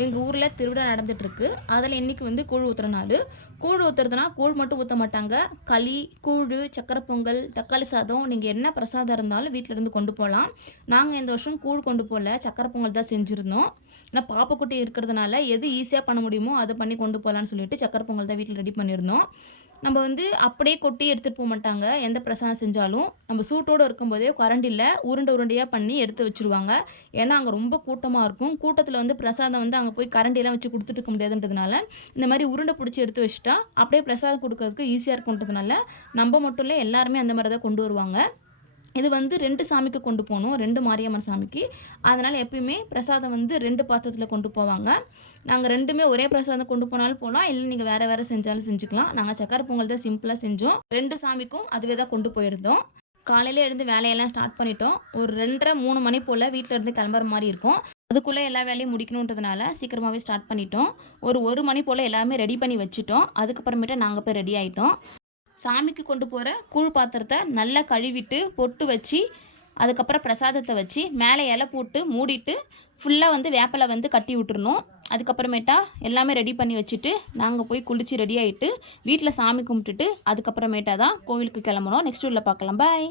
எங்கள் ஊரில் திருவிழா நடந்துகிட்ருக்கு. அதில் இன்றைக்கி வந்து கூழ் ஊற்றுற நாள். கூழ் ஊற்றுறதுனா கூழ் மட்டும் ஊற்ற மாட்டாங்க. களி, கூழ், சக்கரை பொங்கல், தக்காளி சாதம், நீங்கள் என்ன பிரசாதம் இருந்தாலும் வீட்டிலேருந்து கொண்டு போகலாம். நாங்கள் இந்த வருஷம் கூழ் கொண்டு போகல, சக்கரை பொங்கல் தான் செஞ்சுருந்தோம். ஏன்னா பாப்பக்குட்டி இருக்கிறதுனால எது ஈஸியாக பண்ண முடியுமோ அதை பண்ணி கொண்டு போகலான்னு சொல்லிட்டு சக்கரை பொங்கல் தான் வீட்டில் ரெடி பண்ணியிருந்தோம். நம்ம வந்து அப்படியே கொட்டி எடுத்துகிட்டு போக மாட்டாங்க. எந்த பிரசாதம் செஞ்சாலும் நம்ம சூட்டோடு இருக்கும்போதே கரண்டியில் உருண்டை உருண்டையாக பண்ணி எடுத்து வச்சுருவாங்க. ஏன்னா அங்கே ரொம்ப கூட்டமாக இருக்கும். கூட்டத்தில் வந்து பிரசாதம் வந்து அங்கே போய் கரண்டிலாம் வச்சு கொடுத்துட்டு இருக்க முடியாதுன்றதுனால இந்த மாதிரி உருண்டை பிடிச்சி எடுத்து வச்சுட்டா அப்படியே பிரசாதம் கொடுக்கறதுக்கு ஈஸியாக இருக்குன்றதுனால நம்ம மட்டும் இல்லை, எல்லாருமே அந்த மாதிரி தான் கொண்டு வருவாங்க. இது வந்து 2 சாமிக்கு கொண்டு போகணும். 2 மாரியம்மன் சாமிக்கு. அதனால் எப்பயுமே பிரசாதம் வந்து 2 பாத்திரத்தில் கொண்டு போவாங்க. நாங்கள் 2மே ஒரே பிரசாதம் கொண்டு போனாலும் போகலாம். இல்லை நீங்கள் வேறு வேறு செஞ்சாலும் செஞ்சுக்கலாம். நாங்கள் சக்கரை பொங்கல் தான் சிம்பிளாக செஞ்சோம். 2 சாமிக்கும் அதுவே தான் கொண்டு போயிருந்தோம். காலையில் எழுந்து வேலையெல்லாம் ஸ்டார்ட் பண்ணிட்டோம். ஒரு 2:30, 3 மணி போல் வீட்டில் இருந்து கிளம்புற மாதிரி இருக்கும். அதுக்குள்ளே எல்லா வேலையும் முடிக்கணுன்றதுனால சீக்கிரமாகவே ஸ்டார்ட் பண்ணிட்டோம். ஒரு 1 மணி போல் எல்லாமே ரெடி பண்ணி வச்சுட்டோம். அதுக்கப்புறமேட்டு நாங்கள் போய் ரெடி ஆகிட்டோம். சாமிக்கு கொண்டு போகிற கூழ் பாத்திரத்தை நல்லா கழுவிட்டு பொட்டு வச்சு அதுக்கப்புறம் பிரசாதத்தை வச்சு மேலே இலை போட்டு மூடிட்டு ஃபுல்லாக வந்து வேப்பிலை வந்து கட்டி விட்டுறணும். அதுக்கப்புறமேட்டா எல்லாமே ரெடி பண்ணி வச்சுட்டு நாங்கள் போய் குளித்து ரெடி ஆகிட்டு வீட்டில் சாமி கும்பிட்டுட்டு அதுக்கப்புறமேட்டா தான் கோவிலுக்கு கிளம்பணும். நெக்ஸ்ட் வீடியோவில் பார்க்கலாம். பாய்.